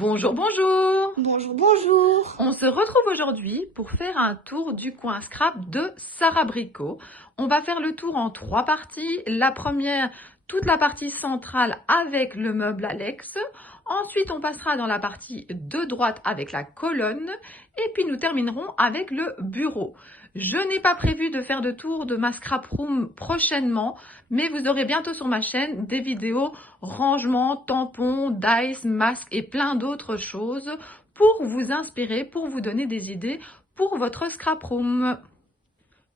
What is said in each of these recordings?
Bonjour, bonjour! Bonjour, bonjour! On se retrouve aujourd'hui pour faire un tour du coin scrap de Sarah Bricot. On va faire le tour en 3 parties. La première, toute la partie centrale avec le meuble Alex. Ensuite, on passera dans la partie de droite avec la colonne. Et puis, nous terminerons avec le bureau. Je n'ai pas prévu de faire de tour de ma scrap room prochainement, mais vous aurez bientôt sur ma chaîne des vidéos rangement, tampons, dice, masques et plein d'autres choses pour vous inspirer, pour vous donner des idées pour votre scrap room.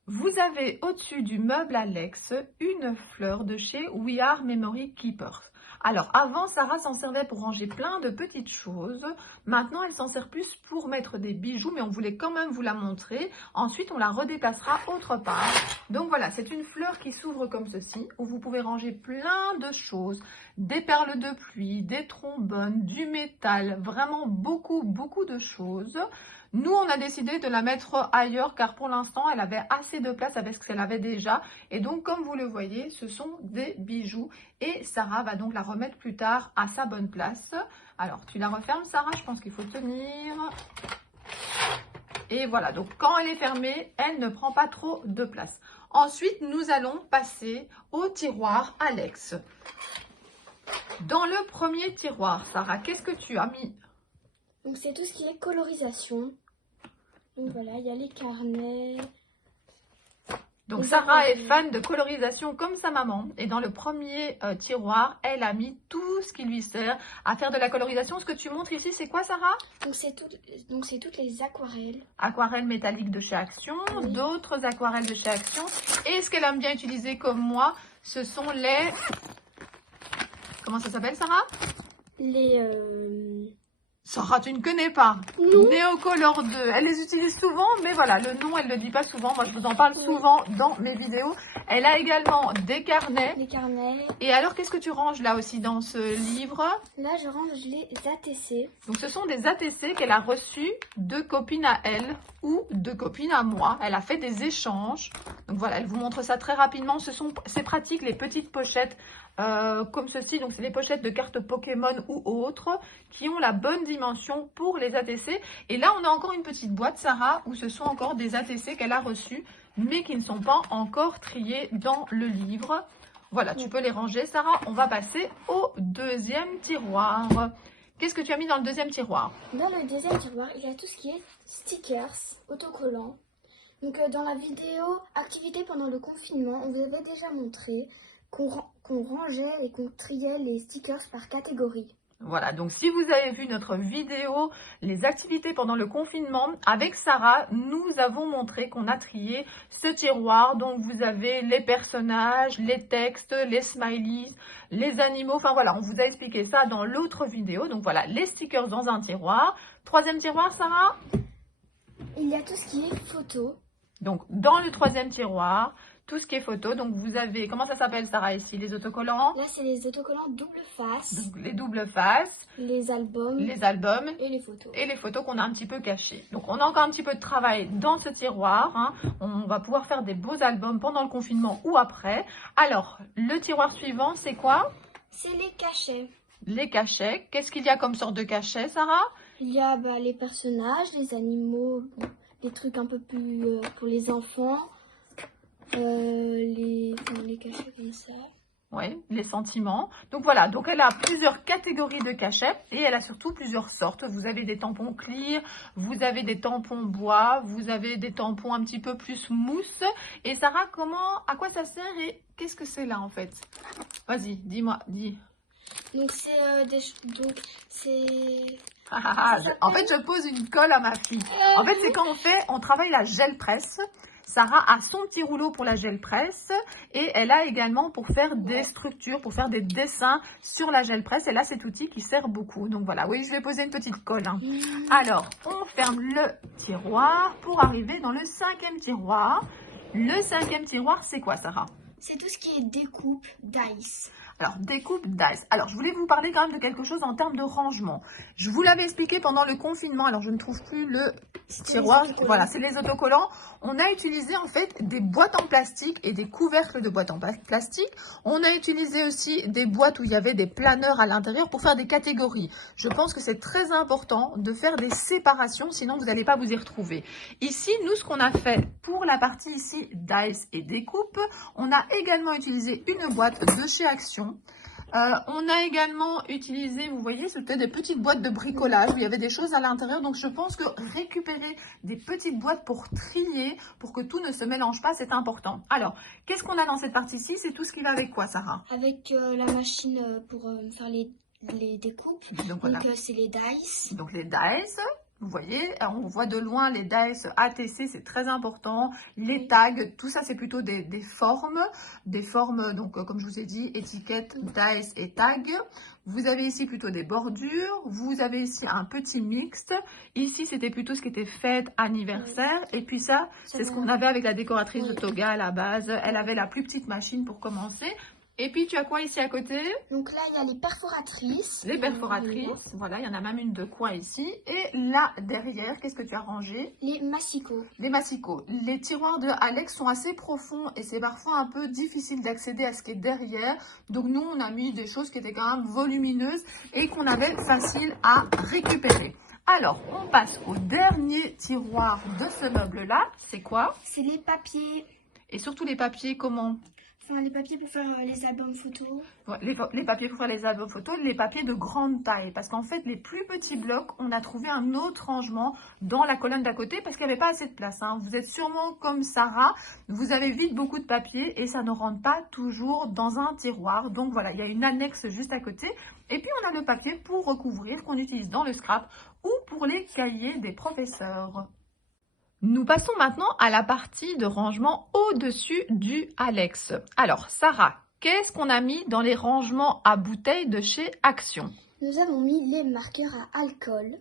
Vous avez au-dessus du meuble Alex une fleur de chez We Are Memory Keepers. Alors avant, Sarah s'en servait pour ranger plein de petites choses. Maintenant, elle s'en sert plus pour mettre des bijoux, mais on voulait quand même vous la montrer. Ensuite, on la redéplacera autre part. Donc voilà, c'est une fleur qui s'ouvre comme ceci, où vous pouvez ranger plein de choses. Des perles de pluie, des trombones, du métal, vraiment beaucoup de choses. Nous, on a décidé de la mettre ailleurs car pour l'instant, elle avait assez de place avec ce qu'elle avait déjà. Et donc, comme vous le voyez, ce sont des bijoux. Et Sarah va donc la remettre plus tard à sa bonne place. Alors, tu la refermes, Sarah? Je pense qu'il faut tenir. Et voilà, donc quand elle est fermée, elle ne prend pas trop de place. Ensuite, nous allons passer au tiroir Alex. Dans le premier tiroir, Sarah, qu'est-ce que tu as mis? Donc c'est tout ce qui est colorisation. Donc voilà, il y a les carnets. Donc Sarah est fan de colorisation comme sa maman. Et dans le premier tiroir, elle a mis tout ce qui lui sert à faire de la colorisation. Ce que tu montres ici, c'est quoi, Sarah? Donc c'est toutes les aquarelles. Aquarelles métalliques de chez Action, oui. D'autres aquarelles de chez Action. Et ce qu'elle aime bien utiliser comme moi, ce sont les... Comment ça s'appelle, Sarah? Sarah, tu ne connais pas. Non. Neocolor 2. Elle les utilise souvent, mais voilà, le nom, elle ne le dit pas souvent. Moi, je vous en parle souvent dans mes vidéos. Elle a également des carnets. Des carnets. Et alors, qu'est-ce que tu ranges là aussi dans ce livre? Là, je range les ATC. Donc, ce sont des ATC qu'elle a reçus de copines à elle ou de copines à moi. Elle a fait des échanges. Donc, voilà, elle vous montre ça très rapidement. C'est pratique, les petites pochettes comme ceci. Donc, c'est les pochettes de cartes Pokémon ou autres qui ont la bonne dimension pour les ATC. Et là, on a encore une petite boîte, Sarah, où ce sont encore des ATC qu'elle a reçus, mais qui ne sont pas encore triés dans le livre. Voilà, tu peux les ranger, Sarah. On va passer au deuxième tiroir. Qu'est-ce que tu as mis dans le deuxième tiroir? Dans le deuxième tiroir, il y a tout ce qui est stickers, autocollants. Donc, dans la vidéo activité pendant le confinement, on vous avait déjà montré qu'on rangeait et qu'on triait les stickers par catégorie. Voilà, donc si vous avez vu notre vidéo, les activités pendant le confinement, avec Sarah, nous avons montré qu'on a trié ce tiroir. Donc vous avez les personnages, les textes, les smileys, les animaux. Enfin voilà, on vous a expliqué ça dans l'autre vidéo. Donc voilà, les stickers dans un tiroir. Troisième tiroir, Sarah? Il y a tout ce qui est photo. Donc dans le troisième tiroir, tout ce qui est photo. Donc vous avez, comment ça s'appelle, Sarah, ici? Les autocollants? Là, c'est les autocollants double face. Donc les doubles faces. Les albums. Les albums. Et les photos. Et les photos qu'on a un petit peu cachées. Donc on a encore un petit peu de travail dans ce tiroir. Hein. On va pouvoir faire des beaux albums pendant le confinement ou après. Alors, le tiroir suivant, c'est quoi? C'est les cachets. Les cachets. Qu'est-ce qu'il y a comme sorte de cachet, Sarah? Il y a les personnages, les animaux, des trucs un peu plus pour les enfants. Les cachets comme ça. Oui, les sentiments. Donc voilà, donc elle a plusieurs catégories de cachets et elle a surtout plusieurs sortes. Vous avez des tampons clear, vous avez des tampons bois, vous avez des tampons un petit peu plus mousse. Et Sarah, à quoi ça sert et qu'est-ce que c'est là en fait? Vas-y, dis-moi, dis. Donc c'est en fait, je pose une colle à ma fille. En fait, c'est quand on travaille la gel presse. Sarah a son petit rouleau pour la gel presse et elle a également pour faire des structures, pour faire des dessins sur la gel presse. Et là, cet outil qui sert beaucoup. Donc voilà, oui, je vais poser une petite colle. Hein. Alors, on ferme le tiroir pour arriver dans le cinquième tiroir. Le cinquième tiroir, c'est quoi, Sarah? c'est tout ce qui est découpe, dice. Alors, découpe dice. Alors, je voulais vous parler quand même de quelque chose en termes de rangement. Je vous l'avais expliqué pendant le confinement. Alors, je ne trouve plus le tiroir. Voilà, c'est les autocollants. On a utilisé en fait des boîtes en plastique et des couvercles de boîtes en plastique. On a utilisé aussi des boîtes où il y avait des planeurs à l'intérieur pour faire des catégories. Je pense que c'est très important de faire des séparations, sinon vous n'allez pas vous y retrouver. Ici, nous, ce qu'on a fait pour la partie ici, dice et découpe, on a également utilisé une boîte de chez Action. On a également utilisé, vous voyez, c'était des petites boîtes de bricolage où il y avait des choses à l'intérieur. Donc, je pense que récupérer des petites boîtes pour trier, pour que tout ne se mélange pas, c'est important. Alors, qu'est-ce qu'on a dans cette partie-ci? C'est tout ce qui va avec quoi, Sarah? Avec la machine pour faire les découpes. Donc, voilà. C'est les dice. Donc, les dice. Vous voyez, on voit de loin les dice ATC, c'est très important. Les tags, tout ça, c'est plutôt des formes. Des formes, donc, comme je vous ai dit, étiquette, dice et tag. Vous avez ici plutôt des bordures. Vous avez ici un petit mixte. Ici, c'était plutôt ce qui était fête, anniversaire. Et puis ça, c'est ce qu'on avait avec la décoratrice de Toga à la base. Elle avait la plus petite machine pour commencer. Et puis, tu as quoi ici à côté? Donc là, il y a les perforatrices. Les perforatrices, voilà, il y en a même une de coin ici. Et là, derrière, qu'est-ce que tu as rangé? Les massicots. Les massicots. Les tiroirs de Alex sont assez profonds et c'est parfois un peu difficile d'accéder à ce qui est derrière. Donc, nous, on a mis des choses qui étaient quand même volumineuses et qu'on avait facile à récupérer. Alors, on passe au dernier tiroir de ce meuble-là. C'est quoi? C'est les papiers. Et surtout les papiers, comment? Enfin, les papiers pour faire les albums photos. Les papiers pour faire les albums photos, les papiers de grande taille. Parce qu'en fait, les plus petits blocs, on a trouvé un autre rangement dans la colonne d'à côté parce qu'il n'y avait pas assez de place. Hein. Vous êtes sûrement comme Sarah, vous avez vite beaucoup de papier et ça ne rentre pas toujours dans un tiroir. Donc voilà, il y a une annexe juste à côté. Et puis, on a le papier pour recouvrir qu'on utilise dans le scrap ou pour les cahiers des professeurs. Nous passons maintenant à la partie de rangement au-dessus du Alex. Alors, Sarah, qu'est-ce qu'on a mis dans les rangements à bouteilles de chez Action? Nous avons mis les marqueurs à alcool.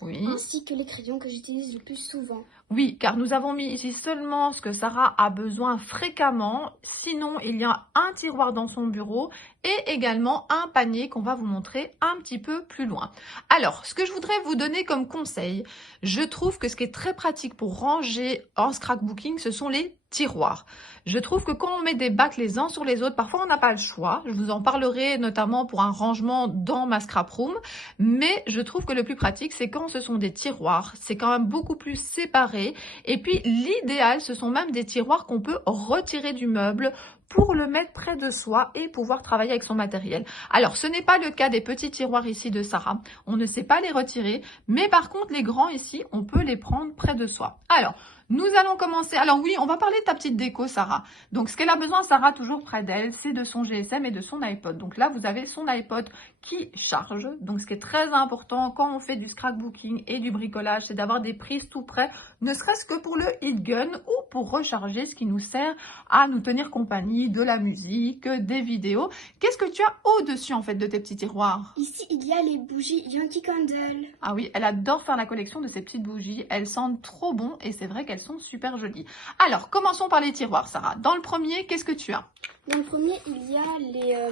Oui. Ainsi que les crayons que j'utilise le plus souvent. Oui, car nous avons mis ici seulement ce que Sarah a besoin fréquemment. Sinon, il y a un tiroir dans son bureau et également un panier qu'on va vous montrer un petit peu plus loin. Alors, ce que je voudrais vous donner comme conseil, je trouve que ce qui est très pratique pour ranger en scrapbooking, ce sont les tiroirs. Je trouve que quand on met des bacs les uns sur les autres, parfois on n'a pas le choix. Je vous en parlerai notamment pour un rangement dans ma scrap room. Mais je trouve que le plus pratique, c'est quand ce sont des tiroirs. C'est quand même beaucoup plus séparé. Et puis l'idéal, ce sont même des tiroirs qu'on peut retirer du meuble pour le mettre près de soi et pouvoir travailler avec son matériel. Alors, ce n'est pas le cas des petits tiroirs ici de Sarah. On ne sait pas les retirer, mais par contre, les grands ici, on peut les prendre près de soi. Alors, nous allons commencer. Alors oui, on va parler de ta petite déco, Sarah. Donc, ce qu'elle a besoin, Sarah, toujours près d'elle, c'est de son GSM et de son iPod. Donc là, vous avez son iPod qui charge. Donc, ce qui est très important quand on fait du scrapbooking et du bricolage, c'est d'avoir des prises tout près, ne serait-ce que pour le heat gun ou pour recharger, ce qui nous sert à nous tenir compagnie, de la musique, des vidéos. Qu'est-ce que tu as au-dessus, en fait, de tes petits tiroirs? Ici, il y a les bougies Yankee Candle. Ah oui, elle adore faire la collection de ces petites bougies. Elles sentent trop bon et c'est vrai qu'elles sont super jolies. Alors, commençons par les tiroirs, Sarah. Dans le premier, qu'est-ce que tu as? Dans le premier, il y a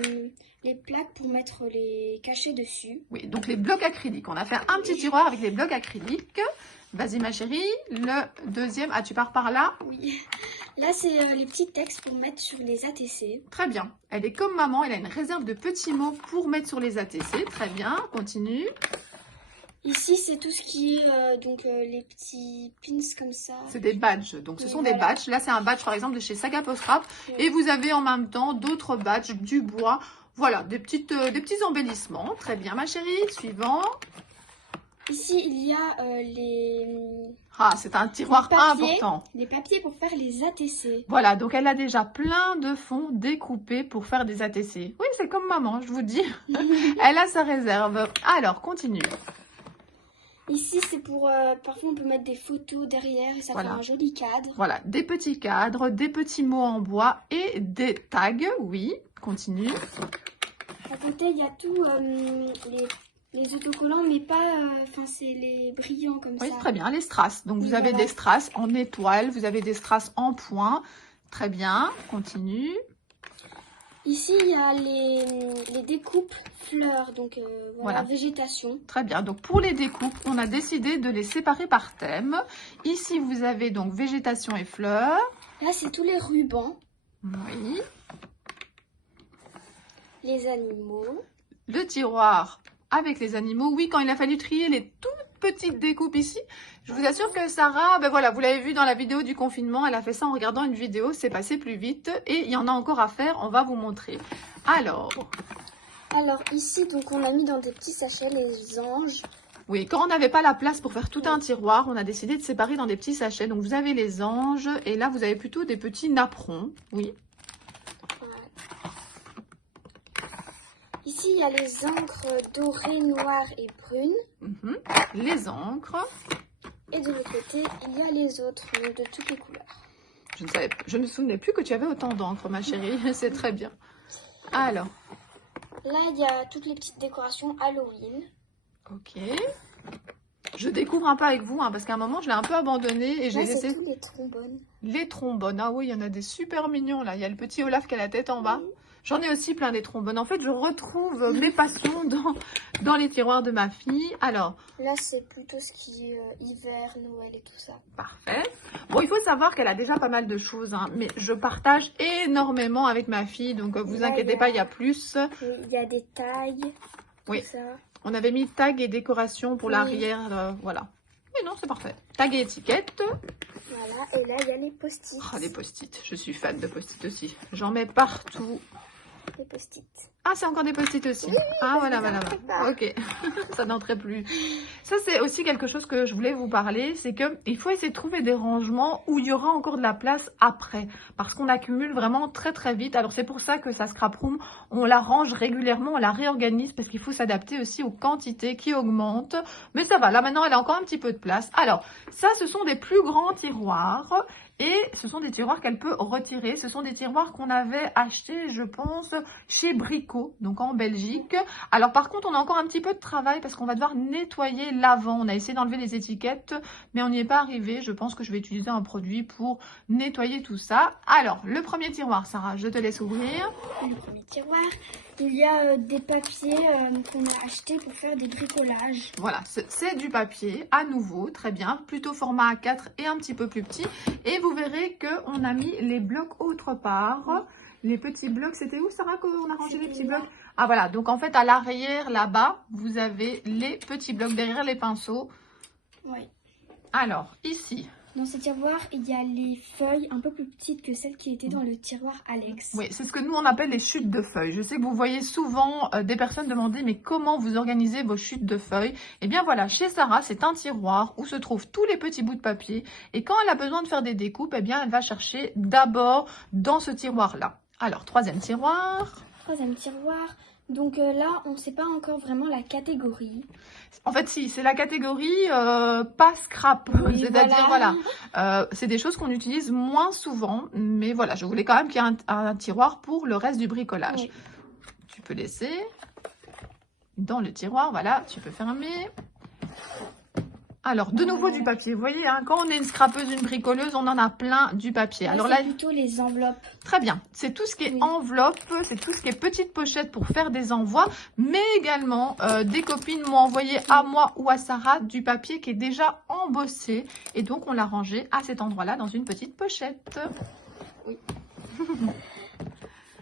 les plaques pour mettre les cachets dessus. Oui, donc les blocs acryliques. On a fait un petit tiroir avec les blocs acryliques. Vas-y, ma chérie. Le deuxième, ah, tu pars par là? Oui. Là, c'est les petits textes pour mettre sur les ATC. Très bien. Elle est comme maman. Elle a une réserve de petits mots pour mettre sur les ATC. Très bien. Continue. Ici, c'est tout ce qui est les petits pins comme ça. C'est des badges. Donc, ce sont des badges. Là, c'est un badge, par exemple, de chez Saga Post Scrap. Oui. Et vous avez en même temps d'autres badges, du bois. Voilà, des petits embellissements. Très bien, ma chérie. Suivant. Ici, il y a les... Ah, c'est un tiroir important. Les papiers pour faire les ATC. Voilà, donc elle a déjà plein de fonds découpés pour faire des ATC. Oui, c'est comme maman, je vous dis. Elle a sa réserve. Alors, continue. Ici, c'est pour... parfois, on peut mettre des photos derrière et ça fait un joli cadre. Voilà, des petits cadres, des petits mots en bois et des tags. Oui, continue. À côté, il y a tout les autocollants, mais pas... Enfin, c'est les brillants comme ça. Oui, très bien, les strass. Donc, vous avez des strass en étoile, vous avez des strass en point. Très bien, continue. Ici, il y a les découpes fleurs, donc voilà, végétation. Très bien, donc pour les découpes, on a décidé de les séparer par thème. Ici, vous avez donc végétation et fleurs. Là, c'est tous les rubans. Oui. Les animaux. Le tiroir avec les animaux. Oui, quand il a fallu trier les toutes petites découpes ici, je vous assure que Sarah, ben voilà, vous l'avez vu dans la vidéo du confinement, elle a fait ça en regardant une vidéo, c'est passé plus vite et il y en a encore à faire, on va vous montrer. Alors ici, donc on a mis dans des petits sachets les anges. Oui, quand on n'avait pas la place pour faire tout un tiroir, on a décidé de séparer dans des petits sachets. Donc vous avez les anges et là vous avez plutôt des petits napperons, oui. Ici, il y a les encres dorées, noires et brunes. Les encres. Et de l'autre côté, il y a les autres, donc de toutes les couleurs. Je ne me souvenais plus que tu avais autant d'encre, ma chérie. C'est très bien. Alors. Là, il y a toutes les petites décorations Halloween. Ok. Je découvre un peu avec vous, hein, parce qu'à un moment, je l'ai un peu abandonné et j'ai laissé... c'est tous les trombones. Les trombones. Ah oui, il y en a des super mignons, là. Il y a le petit Olaf qui a la tête en bas. J'en ai aussi plein des trombones. En fait, je retrouve mes passions dans les tiroirs de ma fille. Alors. Là, c'est plutôt ce qui est hiver, Noël et tout ça. Parfait. Bon, il faut savoir qu'elle a déjà pas mal de choses, hein, mais je partage énormément avec ma fille. Donc, vous inquiétez pas, il y a plus. Il y a des tailles. Oui. Tout ça. On avait mis tag et décoration pour l'arrière. Voilà. Mais non, c'est parfait. Tag et étiquette. Voilà. Et là, il y a les post-it. Oh, les post-it. Je suis fan de post-it aussi. J'en mets partout. Les post-it. Ah, c'est encore des post-it aussi. Oui, ah, voilà. Ok, ça n'entrait plus. Ça, c'est aussi quelque chose que je voulais vous parler. C'est qu'il faut essayer de trouver des rangements où il y aura encore de la place après. Parce qu'on accumule vraiment très très vite. Alors, c'est pour ça que sa scrap room, on la range régulièrement, on la réorganise parce qu'il faut s'adapter aussi aux quantités qui augmentent. Mais ça va, là maintenant, elle a encore un petit peu de place. Alors, ça, ce sont des plus grands tiroirs. Et ce sont des tiroirs qu'elle peut retirer. Ce sont des tiroirs qu'on avait achetés, je pense, chez Brico, donc en Belgique. Alors par contre, on a encore un petit peu de travail parce qu'on va devoir nettoyer l'avant. On a essayé d'enlever les étiquettes, mais on n'y est pas arrivé. Je pense que je vais utiliser un produit pour nettoyer tout ça. Alors, le premier tiroir, Sarah, je te laisse ouvrir. Le premier tiroir, il y a des papiers qu'on a achetés pour faire des bricolages. Voilà, c'est du papier, à nouveau, très bien, plutôt format A4 et un petit peu plus petit. Et vous verrez qu'on a mis les blocs autre part. Les petits blocs, c'était où, Sarah, qu'on a rangé les petits blocs? Ah voilà, donc en fait, à l'arrière, là-bas, vous avez les petits blocs derrière les pinceaux. Oui. Alors, ici... Dans ce tiroir, il y a les feuilles un peu plus petites que celles qui étaient dans le tiroir Alex. Oui, c'est ce que nous, on appelle les chutes de feuilles. Je sais que vous voyez souvent des personnes demander, mais comment vous organisez vos chutes de feuilles? Eh bien voilà, chez Sarah, c'est un tiroir où se trouvent tous les petits bouts de papier. Et quand elle a besoin de faire des découpes, eh bien, elle va chercher d'abord dans ce tiroir-là. Alors, troisième tiroir. Troisième tiroir. Donc là, on ne sait pas encore vraiment la catégorie. En fait, si, c'est la catégorie pas scrap. Oui, c'est-à-dire, voilà, c'est des choses qu'on utilise moins souvent. Mais voilà, je voulais quand même qu'il y ait un tiroir pour le reste du bricolage. Oui. Tu peux laisser dans le tiroir, voilà, tu peux fermer. Alors, de nouveau du papier. Vous voyez, hein, quand on est une scrapeuse, une bricoleuse, on en a plein du papier. Alors là, plutôt les enveloppes. Très bien. C'est tout ce qui est enveloppe, c'est tout ce qui est petite pochette pour faire des envois. Mais également, des copines m'ont envoyé à moi ou à Sarah du papier qui est déjà embossé. Et donc, on l'a rangé à cet endroit-là dans une petite pochette. Oui.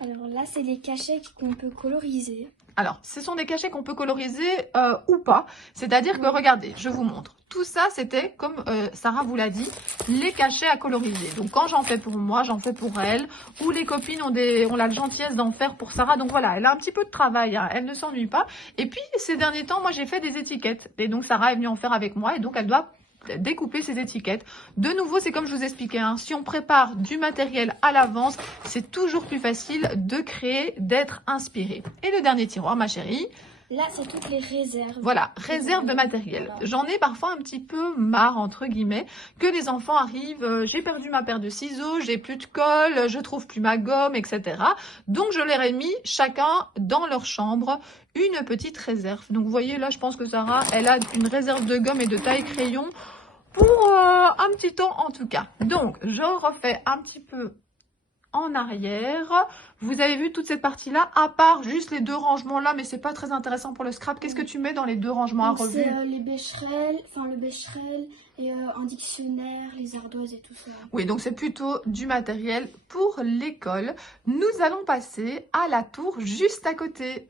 Alors là, c'est les cachets qu'on peut coloriser. Alors, ce sont des cachets qu'on peut coloriser ou pas. C'est-à-dire que, regardez, je vous montre. Tout ça, c'était, comme Sarah vous l'a dit, les cachets à coloriser. Donc, quand j'en fais pour moi, j'en fais pour elle. Ou les copines ont la gentillesse d'en faire pour Sarah. Donc, voilà, elle a un petit peu de travail. Hein, elle ne s'ennuie pas. Et puis, ces derniers temps, moi, j'ai fait des étiquettes. Et donc, Sarah est venue en faire avec moi. Et donc, elle doit découper ces étiquettes. De nouveau, c'est comme je vous expliquais, hein, si on prépare du matériel à l'avance, c'est toujours plus facile de créer, d'être inspiré. Et le dernier tiroir, ma chérie. Là, c'est toutes les réserves. Voilà, réserve de matériel. Voilà. J'en ai parfois un petit peu marre, entre guillemets, que les enfants arrivent, j'ai perdu ma paire de ciseaux, j'ai plus de colle, je trouve plus ma gomme, etc. Donc, je leur ai mis chacun dans leur chambre une petite réserve. Donc, vous voyez, là, je pense que Sarah, elle a une réserve de gomme et de taille crayon pour un petit temps, en tout cas. Donc, je refais un petit peu en arrière. Vous avez vu toute cette partie-là, à part juste les 2 rangements là, mais c'est pas très intéressant pour le scrap. Qu'est-ce que tu mets dans les 2 rangements à revue? C'est les bécherelles, enfin le bécherel et un dictionnaire, les ardoises et tout ça. Oui, donc c'est plutôt du matériel pour l'école. Nous allons passer à la tour juste à côté.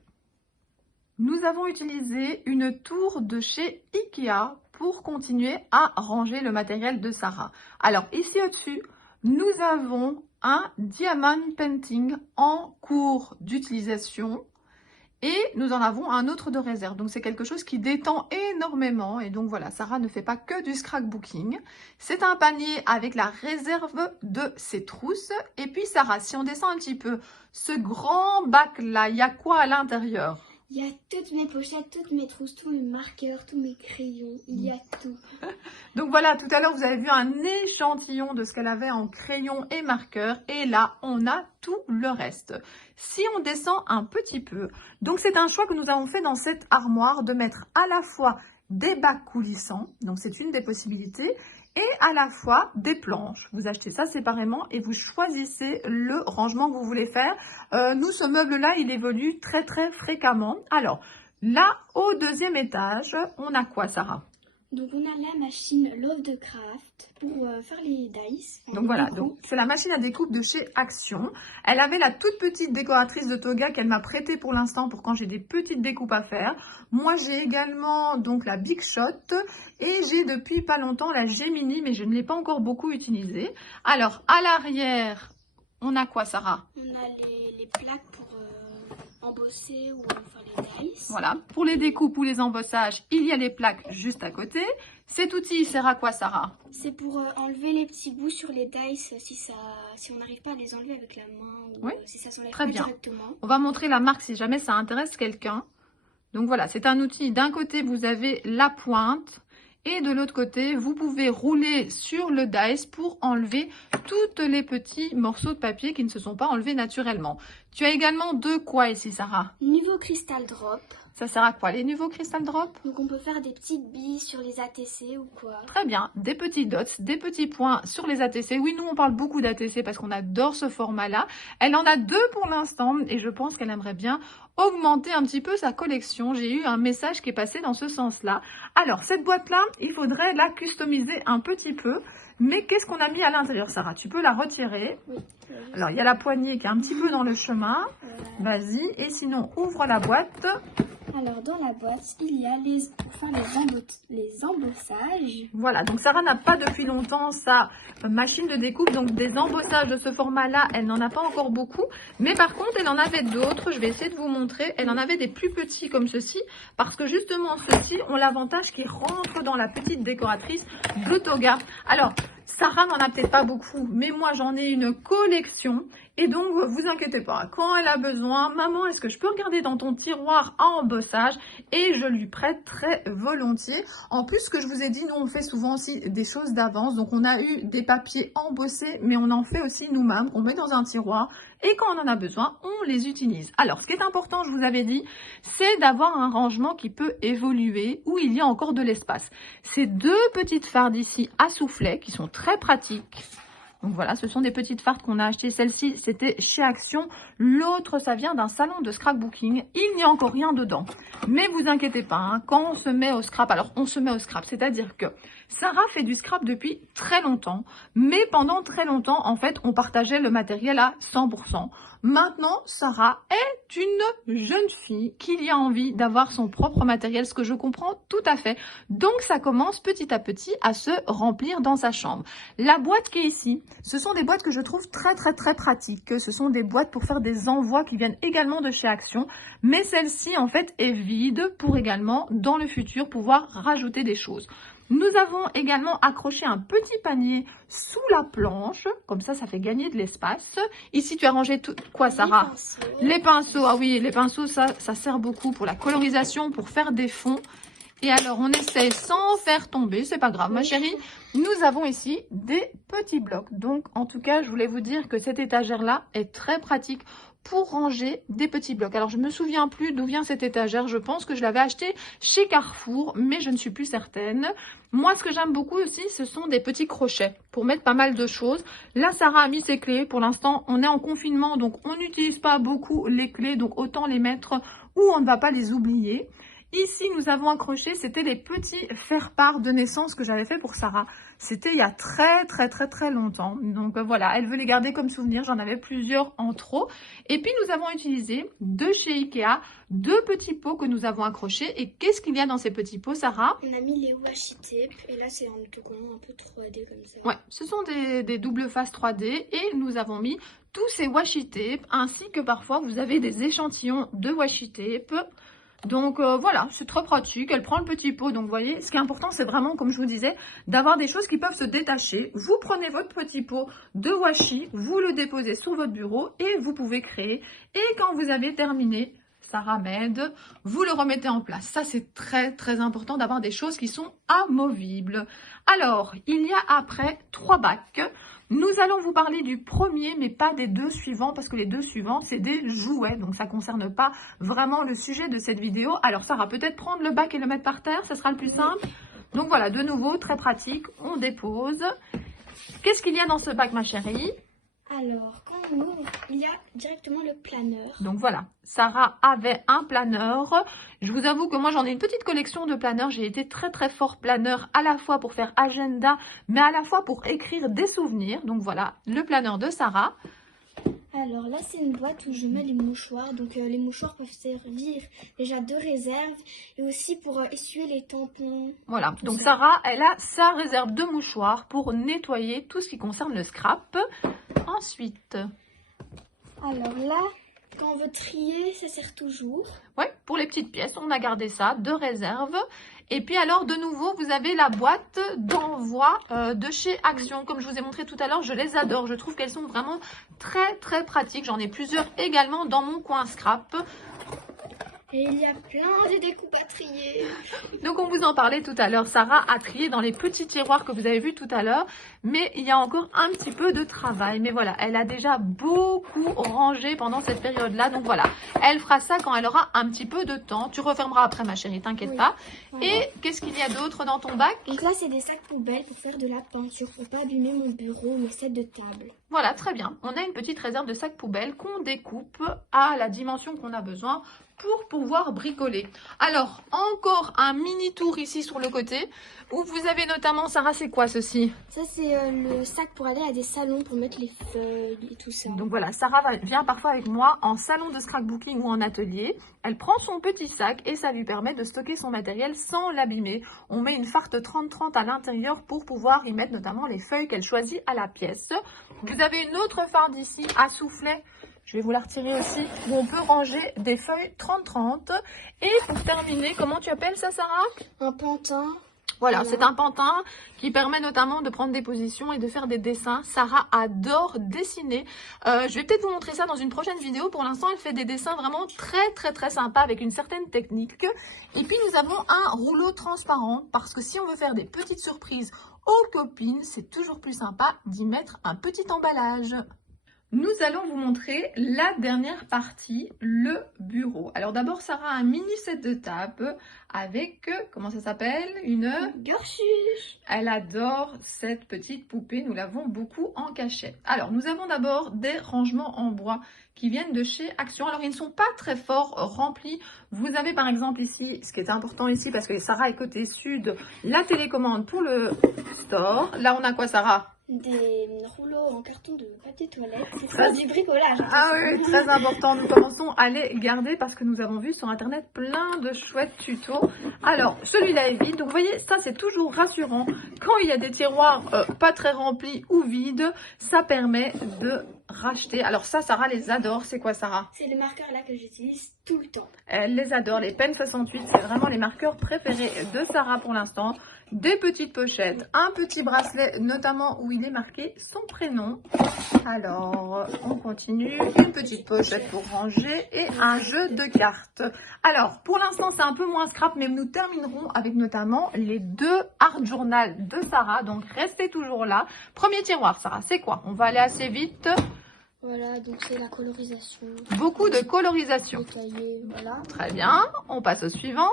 Nous avons utilisé une tour de chez Ikea pour continuer à ranger le matériel de Sarah. Alors ici au-dessus, nous avons un diamond painting en cours d'utilisation et nous en avons un autre de réserve. Donc c'est quelque chose qui détend énormément et donc voilà, Sarah ne fait pas que du scrapbooking. C'est un panier avec la réserve de ses trousses. Et puis Sarah, si on descend un petit peu, ce grand bac là, il y a quoi à l'intérieur? Il y a toutes mes pochettes, toutes mes trousses, tous mes marqueurs, tous mes crayons, il y a tout. Donc voilà, tout à l'heure, vous avez vu un échantillon de ce qu'elle avait en crayon et marqueur. Et là, on a tout le reste. Si on descend un petit peu, donc c'est un choix que nous avons fait dans cette armoire de mettre à la fois des bacs coulissants, donc c'est une des possibilités, et à la fois des planches. Vous achetez ça séparément et vous choisissez le rangement que vous voulez faire. Nous, ce meuble-là, il évolue très fréquemment. Alors, là, au 2e étage, on a quoi, Sarah? Donc on a la machine Love the Craft pour faire les dice. Donc voilà, c'est la machine à découpe de chez Action. Elle avait la toute petite décoratrice de toga qu'elle m'a prêtée pour l'instant pour quand j'ai des petites découpes à faire. Moi j'ai également donc la Big Shot et j'ai depuis pas longtemps la Gemini, mais je ne l'ai pas encore beaucoup utilisée. Alors à l'arrière, on a quoi, Sarah? On a les plaques pour embosser ou faire les dice. Voilà, pour les découpes ou les embossages, il y a les plaques juste à côté. Cet outil, il sert à quoi, Sarah? C'est pour enlever les petits bouts sur les dice si on n'arrive pas à les enlever avec la main ou Oui, si ça s'enlève très pas bien. directement. On va montrer la marque si jamais ça intéresse quelqu'un. Donc voilà, c'est un outil. D'un côté, vous avez la pointe. Et de l'autre côté, vous pouvez rouler sur le dice pour enlever tous les petits morceaux de papier qui ne se sont pas enlevés naturellement. Tu as également de quoi ici, Sarah? Niveau Crystal Drop. Ça sert à quoi, les nouveaux Crystal Drop? Donc on peut faire des petites billes sur les ATC ou quoi. Très bien, des petits dots, des petits points sur les ATC. Oui, nous on parle beaucoup d'ATC parce qu'on adore ce format-là. Elle en a 2 pour l'instant et je pense qu'elle aimerait bien augmenter un petit peu sa collection. J'ai eu un message qui est passé dans ce sens-là. Alors, cette boîte-là, il faudrait la customiser un petit peu. Mais qu'est-ce qu'on a mis à l'intérieur, Sarah? Tu peux la retirer. Oui. Alors, il y a la poignée qui est un petit peu dans le chemin. Vas-y. Et sinon, ouvre la boîte. Alors, dans la boîte, il y a les embossages. Voilà, donc Sarah n'a pas depuis longtemps sa machine de découpe, donc des embossages de ce format-là, elle n'en a pas encore beaucoup. Mais par contre, elle en avait d'autres, je vais essayer de vous montrer. Elle en avait des plus petits comme ceci, parce que justement, ceux-ci ont l'avantage qu'ils rentrent dans la petite décoratrice de toga. Alors, Sarah n'en a peut-être pas beaucoup, mais moi j'en ai une collection. Et donc, vous inquiétez pas, quand elle a besoin, maman, est-ce que je peux regarder dans ton tiroir à embossage? Et je lui prête très volontiers. En plus, ce que je vous ai dit, nous on fait souvent aussi des choses d'avance. Donc on a eu des papiers embossés, mais on en fait aussi nous-mêmes, qu'on met dans un tiroir. Et quand on en a besoin, on les utilise. Alors, ce qui est important, je vous avais dit, c'est d'avoir un rangement qui peut évoluer, où il y a encore de l'espace. Ces 2 petites fardes ici à soufflet, qui sont très pratiques. Donc voilà, ce sont des petites fardes qu'on a achetées. Celle-ci, c'était chez Action. L'autre, ça vient d'un salon de scrapbooking. Il n'y a encore rien dedans. Mais vous inquiétez pas, hein, quand on se met au scrap, alors on se met au scrap, c'est-à-dire que Sarah fait du scrap depuis très longtemps. Mais pendant très longtemps, en fait, on partageait le matériel à 100%. Maintenant, Sarah est une jeune fille qui a envie d'avoir son propre matériel, ce que je comprends tout à fait. Donc, ça commence petit à petit à se remplir dans sa chambre. La boîte qui est ici, ce sont des boîtes que je trouve très pratiques. Ce sont des boîtes pour faire des envois qui viennent également de chez Action. Mais celle-ci, en fait, est vide pour également, dans le futur, pouvoir rajouter des choses. Nous avons également accroché un petit panier sous la planche. Comme ça fait gagner de l'espace. Ici, tu as rangé tout quoi, Sarah? Les pinceaux. Ah oui, les pinceaux, ça sert beaucoup pour la colorisation, pour faire des fonds. Et alors, on essaie sans faire tomber, c'est pas grave, ma chérie. Nous avons ici des petits blocs. Donc, en tout cas, je voulais vous dire que cette étagère-là est très pratique pour ranger des petits blocs. Alors, je me souviens plus d'où vient cette étagère. Je pense que je l'avais achetée chez Carrefour, mais je ne suis plus certaine. Moi, ce que j'aime beaucoup aussi, ce sont des petits crochets pour mettre pas mal de choses. Là, Sarah a mis ses clés. Pour l'instant, on est en confinement, donc on n'utilise pas beaucoup les clés. Donc, autant les mettre où on ne va pas les oublier. Ici, nous avons accroché, c'était les petits faire-part de naissance que j'avais fait pour Sarah. C'était il y a très longtemps. Donc voilà, elle veut les garder comme souvenir. J'en avais plusieurs en trop. Et puis, nous avons utilisé de chez Ikea 2 petits pots que nous avons accrochés. Et qu'est-ce qu'il y a dans ces petits pots, Sarah? On a mis les washi tape et là, c'est un autocollant un peu 3D comme ça. Ouais, ce sont des double faces 3D et nous avons mis tous ces washi tape ainsi que parfois, vous avez des échantillons de washi tape. Donc voilà, c'est très pratique, elle prend le petit pot. Donc vous voyez, ce qui est important, c'est vraiment, comme je vous disais, d'avoir des choses qui peuvent se détacher. Vous prenez votre petit pot de washi, vous le déposez sur votre bureau et vous pouvez créer. Et quand vous avez terminé, Sarah m'aide, vous le remettez en place. Ça, c'est très important d'avoir des choses qui sont amovibles. Alors, il y a après 3 bacs. Nous allons vous parler du premier, mais pas des 2 suivants, parce que les 2 suivants, c'est des jouets. Donc, ça ne concerne pas vraiment le sujet de cette vidéo. Alors, Sarah, peut-être prendre le bac et le mettre par terre, ce sera le plus simple. Donc, voilà, de nouveau, très pratique. On dépose. Qu'est-ce qu'il y a dans ce bac, ma chérie? Alors, quand on ouvre, il y a directement le planeur. Donc voilà, Sarah avait un planeur. Je vous avoue que moi, j'en ai une petite collection de planeurs. J'ai été très fort planeur, à la fois pour faire agenda, mais à la fois pour écrire des souvenirs. Donc voilà, le planeur de Sarah. Alors là, c'est une boîte où je mets les mouchoirs. Donc les mouchoirs peuvent servir déjà de réserve et aussi pour essuyer les tampons. Voilà, donc Sarah, elle a sa réserve de mouchoirs pour nettoyer tout ce qui concerne le scrap. Ensuite, alors là, quand on veut trier, ça sert toujours. Oui, pour les petites pièces, on a gardé ça de réserve. Et puis alors, de nouveau, vous avez la boîte d'envoi de chez Action. Comme je vous ai montré tout à l'heure, je les adore. Je trouve qu'elles sont vraiment très pratiques. J'en ai plusieurs également dans mon coin scrap. Et il y a plein de découpes à trier. Donc, on vous en parlait tout à l'heure. Sarah a trié dans les petits tiroirs que vous avez vus tout à l'heure. Mais il y a encore un petit peu de travail. Mais voilà, elle a déjà beaucoup rangé pendant cette période-là. Donc, voilà, elle fera ça quand elle aura un petit peu de temps. Tu refermeras après, ma chérie, t'inquiète pas. Voilà. Et qu'est-ce qu'il y a d'autre dans ton bac? Donc là, c'est des sacs poubelles pour faire de la peinture. Pour pas abîmer mon bureau, mes sets de table. Voilà, très bien. On a une petite réserve de sacs poubelles qu'on découpe à la dimension qu'on a besoin pour pouvoir bricoler. Alors, encore un mini tour ici sur le côté où vous avez notamment, Sarah, c'est quoi ceci? Ça, c'est le sac pour aller à des salons pour mettre les feuilles et tout ça. Donc voilà, Sarah vient parfois avec moi en salon de scrapbooking ou en atelier. Elle prend son petit sac et ça lui permet de stocker son matériel sans l'abîmer. On met une farte 30-30 à l'intérieur pour pouvoir y mettre notamment les feuilles qu'elle choisit à la pièce. Vous avez une autre farde ici à soufflet. Je vais vous la retirer aussi, où on peut ranger des feuilles 30-30. Et pour terminer, comment tu appelles ça, Sarah? Un pantin. Voilà, c'est un pantin qui permet notamment de prendre des positions et de faire des dessins. Sarah adore dessiner. Je vais peut-être vous montrer ça dans une prochaine vidéo. Pour l'instant, elle fait des dessins vraiment très sympas avec une certaine technique. Et puis, nous avons un rouleau transparent parce que si on veut faire des petites surprises aux copines, c'est toujours plus sympa d'y mettre un petit emballage. Nous allons vous montrer la dernière partie, le bureau. Alors d'abord, Sarah a un mini set de table avec, comment ça s'appelle? Une Garchuche. Elle adore cette petite poupée, nous l'avons beaucoup en cachette. Alors, nous avons d'abord des rangements en bois qui viennent de chez Action. Alors, ils ne sont pas très fort remplis. Vous avez par exemple ici, ce qui est important ici, parce que Sarah est côté sud, la télécommande pour le store. Là, on a quoi, Sarah? Des rouleaux en carton de papier toilette. C'est du bricolage. Ah oui, très important. Nous commençons à les garder parce que nous avons vu sur internet plein de chouettes tutos. Alors, celui-là est vide. Donc, vous voyez, ça, c'est toujours rassurant. Quand il y a des tiroirs pas très remplis ou vides, ça permet de racheter. Alors ça, Sarah les adore. C'est quoi, Sarah? C'est les marqueurs là que j'utilise tout le temps. Elle les adore. Les Pen 68, c'est vraiment les marqueurs préférés de Sarah pour l'instant. des petites pochettes, un petit bracelet, notamment où il est marqué son prénom. Alors, on continue. Une petite pochette pour ranger et un jeu de cartes. Alors, pour l'instant, c'est un peu moins scrap, mais nous terminerons avec notamment les 2 art journal de Sarah. Donc, restez toujours là. Premier tiroir, Sarah, c'est quoi? On va aller assez vite. Voilà, donc c'est la colorisation. Beaucoup de colorisation. Les cahiers, voilà. Très bien, on passe au suivant.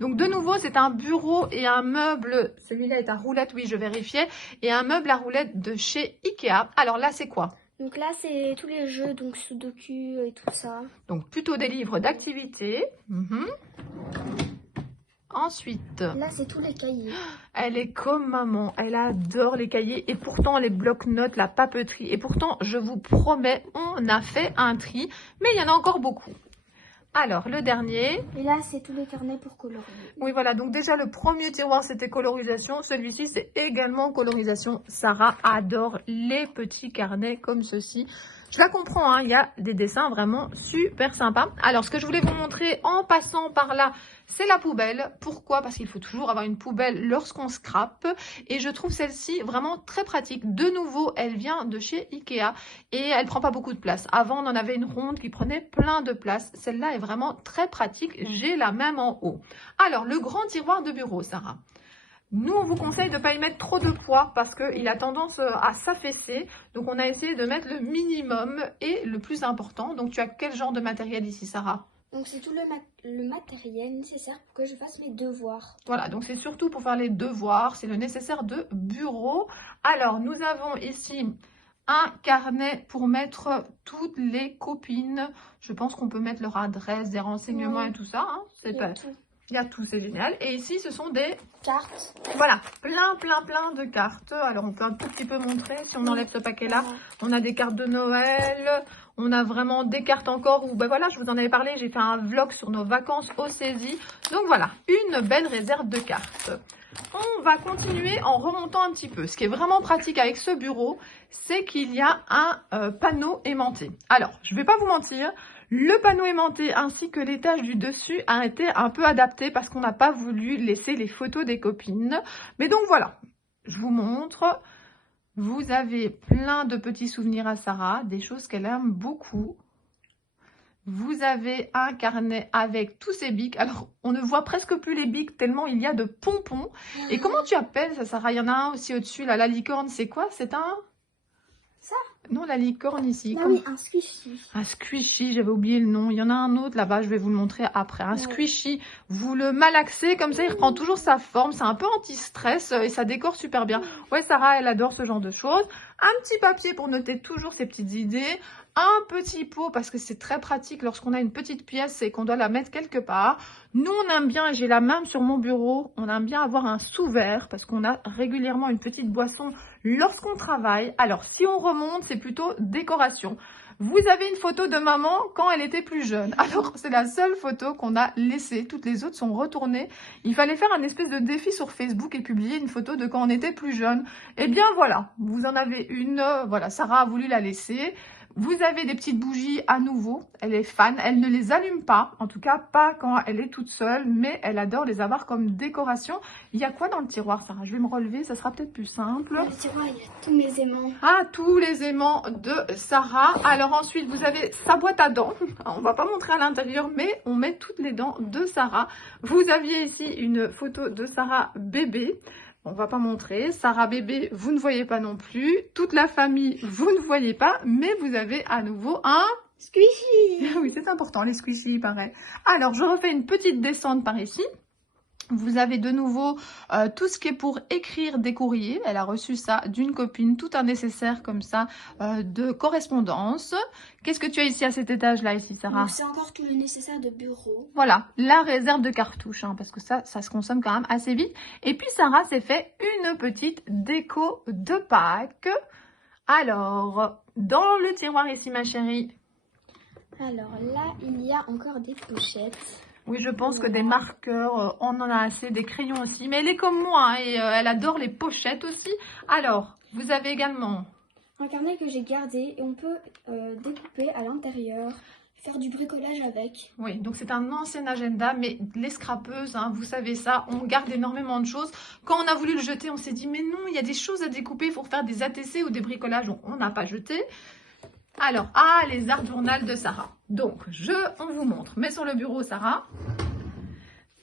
Donc de nouveau, c'est un bureau et un meuble. Celui-là est à roulette, oui, je vérifiais. Et un meuble à roulette de chez Ikea. Alors là, c'est quoi? Donc là, c'est tous les jeux, donc Sudoku et tout ça. Donc plutôt des livres d'activité. Ensuite, là, c'est tous les cahiers. elle est comme maman, elle adore les cahiers et pourtant les blocs-notes, la papeterie. Et pourtant, je vous promets, on a fait un tri, mais il y en a encore beaucoup. Alors, le dernier. Et là, c'est tous les carnets pour colorier. Oui, voilà. Donc déjà, le premier tiroir, c'était colorisation. Celui-ci, c'est également colorisation. Sarah adore les petits carnets comme ceci. Je la comprends, hein, il y a des dessins vraiment super sympas. Alors, ce que je voulais vous montrer en passant par là, c'est la poubelle. Pourquoi? Parce qu'il faut toujours avoir une poubelle lorsqu'on scrape. Et je trouve celle-ci vraiment très pratique. De nouveau, elle vient de chez Ikea et elle prend pas beaucoup de place. Avant, on en avait une ronde qui prenait plein de place. Celle-là est vraiment très pratique. J'ai la même en haut. Alors, le grand tiroir de bureau, Sarah. Nous, on vous conseille de ne pas y mettre trop de poids parce qu'il a tendance à s'affaisser. Donc, on a essayé de mettre le minimum et le plus important. Donc, tu as quel genre de matériel ici, Sarah? Donc, c'est tout le matériel nécessaire pour que je fasse mes devoirs. Voilà, donc c'est surtout pour faire les devoirs. C'est le nécessaire de bureau. Alors, nous avons ici un carnet pour mettre toutes les copines. Je pense qu'on peut mettre leur adresse, des renseignements et tout ça. Hein. C'est pas... Il y a tout, c'est génial. Et ici, ce sont des cartes. Voilà, plein de cartes. Alors, on peut un tout petit peu montrer. Si on enlève ce paquet-là, on a des cartes de Noël. On a vraiment des cartes encore où, ben voilà, je vous en avais parlé. J'ai fait un vlog sur nos vacances au Cési. Donc voilà, une belle réserve de cartes. On va continuer en remontant un petit peu. Ce qui est vraiment pratique avec ce bureau, c'est qu'il y a un panneau aimanté. Alors, je ne vais pas vous mentir. Le panneau aimanté ainsi que l'étage du dessus a été un peu adapté parce qu'on n'a pas voulu laisser les photos des copines. Mais donc voilà, je vous montre. Vous avez plein de petits souvenirs à Sarah, des choses qu'elle aime beaucoup. Vous avez un carnet avec tous ces bics. Alors, on ne voit presque plus les bics tellement il y a de pompons. Et comment tu appelles ça, Sarah? Il y en a un aussi au-dessus, là. La licorne, c'est quoi? C'est un... Ça? Non, la licorne ici. Ah oui, un squishy. Un squishy, j'avais oublié le nom. Il y en a un autre là-bas, je vais vous le montrer après. Un squishy, vous le malaxez comme ça, il reprend toujours sa forme. C'est un peu anti-stress et ça décore super bien. Ouais, Sarah, elle adore ce genre de choses. Un petit papier pour noter toujours ses petites idées. Un petit pot parce que c'est très pratique lorsqu'on a une petite pièce et qu'on doit la mettre quelque part. Nous, on aime bien, et j'ai la même sur mon bureau, on aime bien avoir un sous-verre parce qu'on a régulièrement une petite boisson lorsqu'on travaille. Alors, si on remonte, c'est plutôt décoration. Vous avez une photo de maman quand elle était plus jeune. Alors, c'est la seule photo qu'on a laissée. Toutes les autres sont retournées. Il fallait faire un espèce de défi sur Facebook et publier une photo de quand on était plus jeune. Eh bien, voilà. Vous en avez une. Voilà, Sarah a voulu la laisser. Vous avez des petites bougies à nouveau. Elle est fan. Elle ne les allume pas. En tout cas, pas quand elle est toute seule. Mais elle adore les avoir comme décoration. Il y a quoi dans le tiroir, Sarah? Je vais me relever. Ça sera peut-être plus simple. Dans le tiroir, il y a tous mes aimants. Ah, tous les aimants de Sarah. Alors ensuite, vous avez sa boîte à dents. On va pas montrer à l'intérieur, mais on met toutes les dents de Sarah. Vous aviez ici une photo de Sarah bébé. On va pas montrer. Sarah bébé, vous ne voyez pas non plus. Toute la famille, vous ne voyez pas. Mais vous avez à nouveau un... squishy. Oui, c'est important, les squishy, pareil. Alors, je refais une petite descente par ici. Vous avez de nouveau tout ce qui est pour écrire des courriers. Elle a reçu ça d'une copine, tout un nécessaire comme ça de correspondance. Qu'est-ce que tu as ici à cet étage-là, ici, Sarah? C'est encore tout le nécessaire de bureau. Voilà, la réserve de cartouches, hein, parce que ça se consomme quand même assez vite. Et puis, Sarah s'est fait une petite déco de Pâques. Alors, dans le tiroir ici, ma chérie. Alors là, il y a encore des pochettes. Oui, je pense que des marqueurs, on en a assez, des crayons aussi. Mais elle est comme moi hein, et elle adore les pochettes aussi. Alors, vous avez également... un carnet que j'ai gardé et on peut découper à l'intérieur, faire du bricolage avec. Oui, donc c'est un ancien agenda, mais les scrapeuses, hein, vous savez ça, on garde énormément de choses. Quand on a voulu le jeter, on s'est dit, mais non, il y a des choses à découper pour faire des ATC ou des bricolages, donc on n'a pas jeté. Alors, les art journal de Sarah. Donc, on vous montre. Mets sur le bureau, Sarah.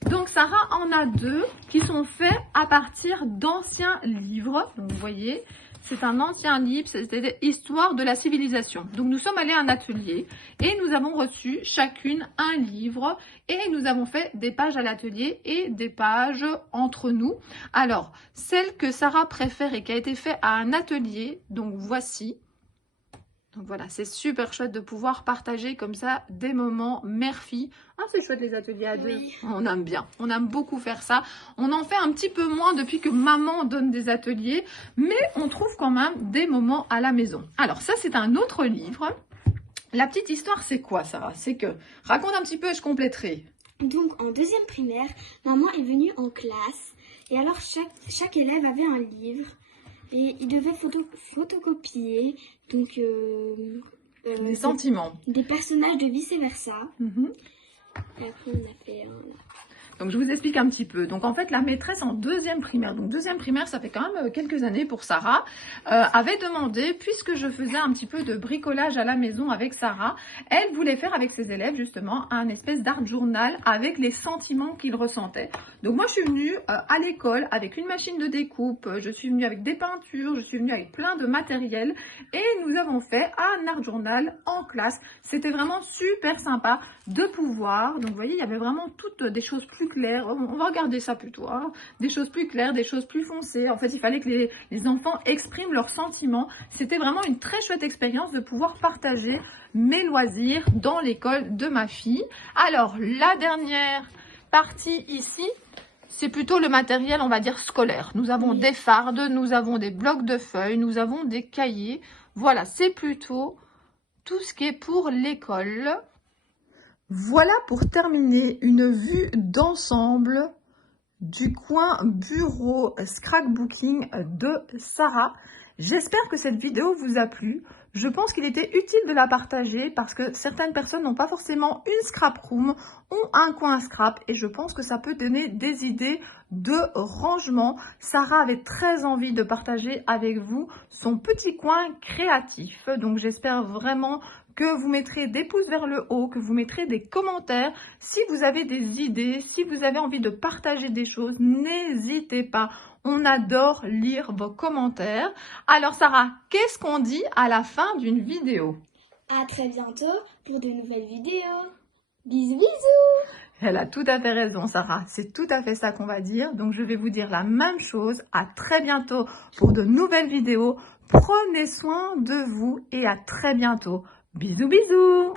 Donc, Sarah en a 2 qui sont faits à partir d'anciens livres. Donc, vous voyez, c'est un ancien livre, c'était Histoire de la civilisation. Donc, nous sommes allés à un atelier et nous avons reçu chacune un livre et nous avons fait des pages à l'atelier et des pages entre nous. Alors, celle que Sarah préfère et qui a été faite à un atelier, donc voici. Donc voilà, c'est super chouette de pouvoir partager comme ça des moments mère-fille. Ah, c'est chouette les ateliers à 2. Oui. On aime bien, on aime beaucoup faire ça. On en fait un petit peu moins depuis que maman donne des ateliers, mais on trouve quand même des moments à la maison. Alors ça, c'est un autre livre. La petite histoire, c'est quoi, Sarah? C'est que, raconte un petit peu et je compléterai. Donc en 2e primaire, maman est venue en classe et alors chaque élève avait un livre. Et il devait photocopier donc Les sentiments. des personnages de vice-versa. Et après, on a fait Donc, je vous explique un petit peu. Donc, en fait, la maîtresse en 2e primaire, donc 2e primaire, ça fait quand même quelques années pour Sarah, avait demandé, puisque je faisais un petit peu de bricolage à la maison avec Sarah, elle voulait faire avec ses élèves, justement, un espèce d'art journal avec les sentiments qu'ils ressentaient. Donc, moi, je suis venue à l'école avec une machine de découpe, je suis venue avec des peintures, je suis venue avec plein de matériel et nous avons fait un art journal en classe. C'était vraiment super sympa de pouvoir, donc vous voyez, il y avait vraiment toutes des choses plus claires, on va regarder ça plutôt, hein. Des choses plus claires, des choses plus foncées. En fait, il fallait que les enfants expriment leurs sentiments. C'était vraiment une très chouette expérience de pouvoir partager mes loisirs dans l'école de ma fille. Alors, la dernière partie ici, c'est plutôt le matériel, on va dire, scolaire. Nous avons des fardes, nous avons des blocs de feuilles, nous avons des cahiers. Voilà, c'est plutôt tout ce qui est pour l'école. Voilà pour terminer une vue d'ensemble du coin bureau scrapbooking de Sarah. J'espère que cette vidéo vous a plu. Je pense qu'il était utile de la partager parce que certaines personnes n'ont pas forcément une scrap room ou un coin scrap et je pense que ça peut donner des idées de rangement. Sarah avait très envie de partager avec vous son petit coin créatif. Donc j'espère vraiment que vous mettrez des pouces vers le haut, que vous mettrez des commentaires. Si vous avez des idées, si vous avez envie de partager des choses, n'hésitez pas. On adore lire vos commentaires. Alors Sarah, qu'est-ce qu'on dit à la fin d'une vidéo? À très bientôt pour de nouvelles vidéos. Bisous bisous. Elle a tout à fait raison Sarah, c'est tout à fait ça qu'on va dire. Donc je vais vous dire la même chose. À très bientôt pour de nouvelles vidéos. Prenez soin de vous et à très bientôt. Bisous bisous.